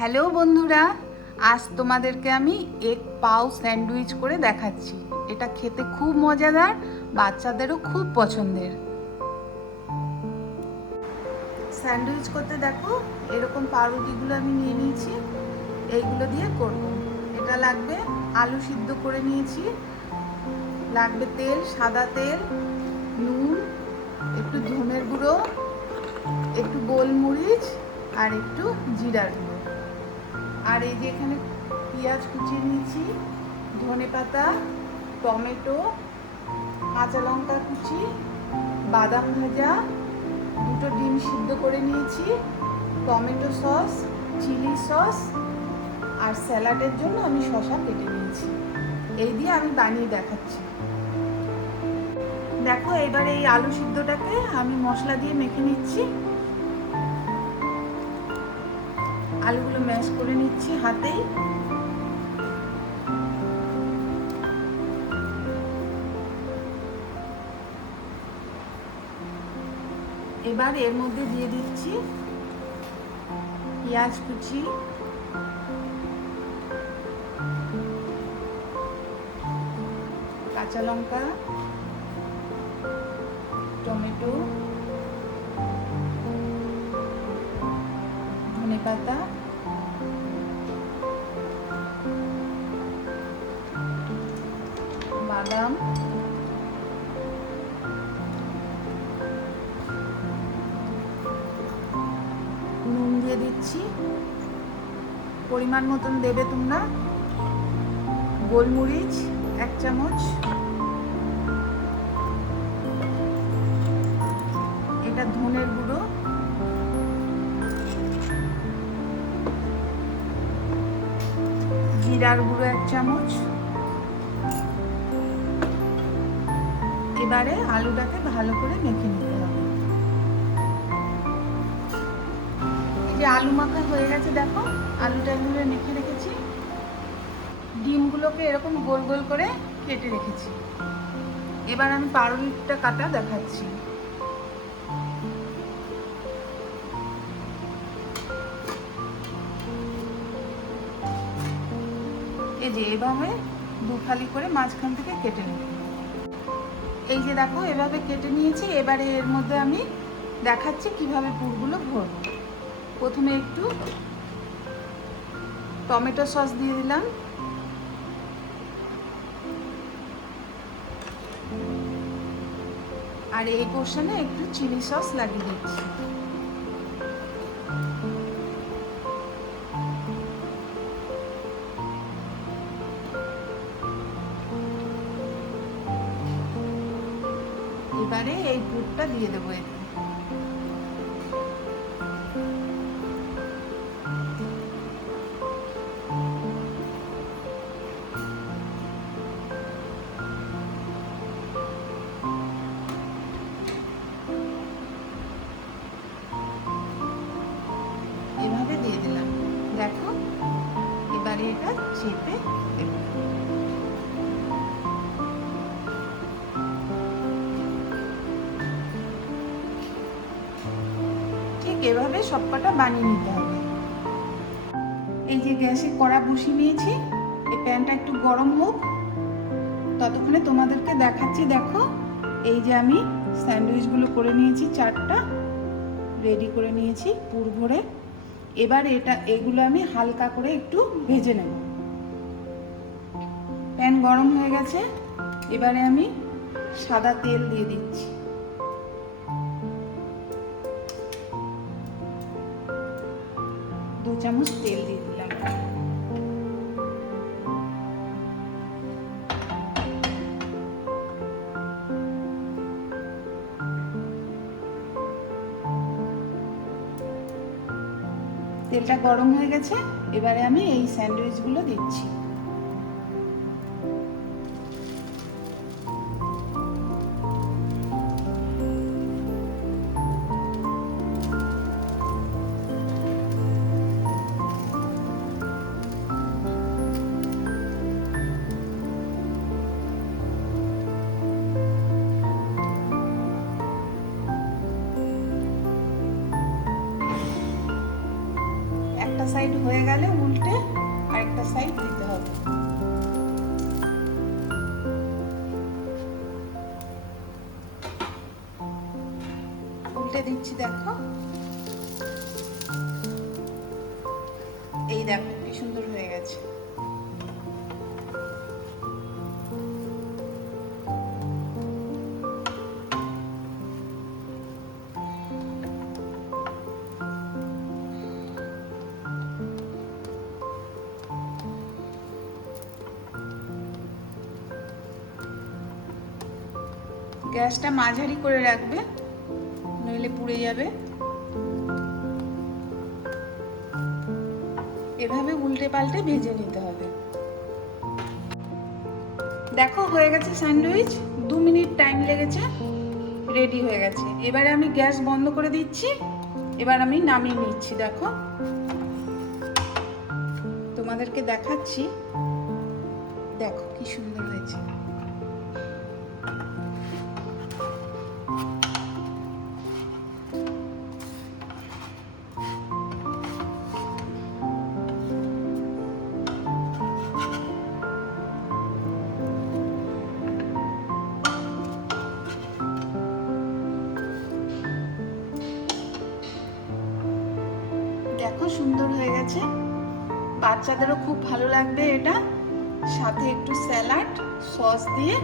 Hello বন্ধুরা, আজ তোমাদেরকে আমি এক পাও স্যান্ডউইচ করে দেখাচ্ছি। এটা খেতে খুব মজাদার, বাচ্চাদেরও খুব পছন্দের। স্যান্ডউইচ করতে দেখো, এরকম পাউরুটিগুলো আমি নিয়ে নিয়েছি, এইগুলো দিয়ে করব। এটা লাগবে আলু সিদ্ধ করে নিয়েছি, লাগবে তেল, সাদা তেল, নুন, একটু ধনের গুঁড়ো, একটু গোলমরিচ আর একটু জিরার গুঁড়ো। আর এই যে এখানে পেঁয়াজ কুচিয়ে নিয়েছি, ধনে পাতা, টমেটো, কাঁচা লঙ্কা কুচি, বাদাম ভাজা, দুটো ডিম সিদ্ধ করে নিয়েছি, টমেটো সস, চিলি সস, আর স্যালাডের জন্য আমি শশা কেটে নিয়েছি। এই দিয়ে আমি বানিয়ে দেখাচ্ছি। দেখো, এবার এই আলু সিদ্ধটাকে আমি মশলা দিয়ে মেখে নিচ্ছি। আলুগুলো ম্যাশ করে নিচ্ছি হাতেই। এবার এর মধ্যে দিয়ে দিচ্ছি পেঁয়াজ কুচি। কাঁচা লঙ্কা, টমেটো। পাতা বাদাম। নুন দিয়ে দিচ্ছি। পরিমাণ মতন দেবে তোমরা। গোলমরিচ এক চামচ। এটা ধনের গুঁড়ো। জিরার গুঁড়ো এক চামচ। এবারে আলুটাকে ভালো করে মেখে নিতে হবে। এই যে আলু মাখা হয়ে গেছে, দেখো, আলুটা এগুলো মেখে রেখেছি। ডিমগুলোকে এরকম গোল গোল করে কেটে রেখেছি। এবার আমি পাউরুটিটা কাটা দেখাচ্ছি। যে এভাবে দু ফালি করে মাঝখান থেকে কেটে নেব। এই যে দেখো, এভাবে কেটে নিয়েছি। এবারে এর মধ্যে আমি দেখাচ্ছি কীভাবে পুরগুলো ভরব। প্রথমে একটু টমেটো সস দিয়ে দিলাম। আর এই পোর্শনে একটু চিলি সস লাগিয়ে দিচ্ছি। এবারে এই পুরটা দিয়ে দেবো এতে। ঠিক এভাবে সবকটা বানিয়ে নিতে হবে। এই যে গ্যাসে কড়া বসিয়ে নিয়েছি, এই প্যানটা একটু গরম হোক। ততক্ষণে তোমাদেরকে দেখাচ্ছি, দেখো, এই যে আমি স্যান্ডউইচগুলো করে নিয়েছি, চারটা। রেডি করে নিয়েছি, পুর ভরে। এবার এটা, এগুলো আমি হালকা করে একটু ভেজে নেব। প্যান গরম হয়ে গেছে। এবারে আমি সাদা তেল দিয়ে দিচ্ছি। দু চামচ তেল দিয়ে দিলাম। তেলটা গরম হয়ে গেছে এবারে আমি এই স্যান্ডউইচগুলো দিচ্ছি। হয়ে গেলে উল্টে আরেকটা সাইড দিতে হবে। উল্টে দিচ্ছি, দেখো। এই দেখো, কি সুন্দর হয়ে গেছে। গ্যাসটা মাঝারি করে রাখবে, নইলে পুড়ে যাবে। এভাবে উল্টে পাল্টে ভেজে নিতে হবে। দেখো, হয়ে গেছে স্যান্ডউইচ, দু মিনিট টাইম লেগেছে, রেডি হয়ে গেছে। এবারে আমি গ্যাস বন্ধ করে দিচ্ছি, এবার আমি নামিয়ে নিচ্ছি, দেখো। তোমাদেরকে দেখাচ্ছি, দেখো কি সুন্দর হয়েছে। দেখো সুন্দর হয়ে গেছে। বাচ্চাদেরও খুব ভালো লাগবে এটা। সাথে একটু স্যালাড সস দিয়ে।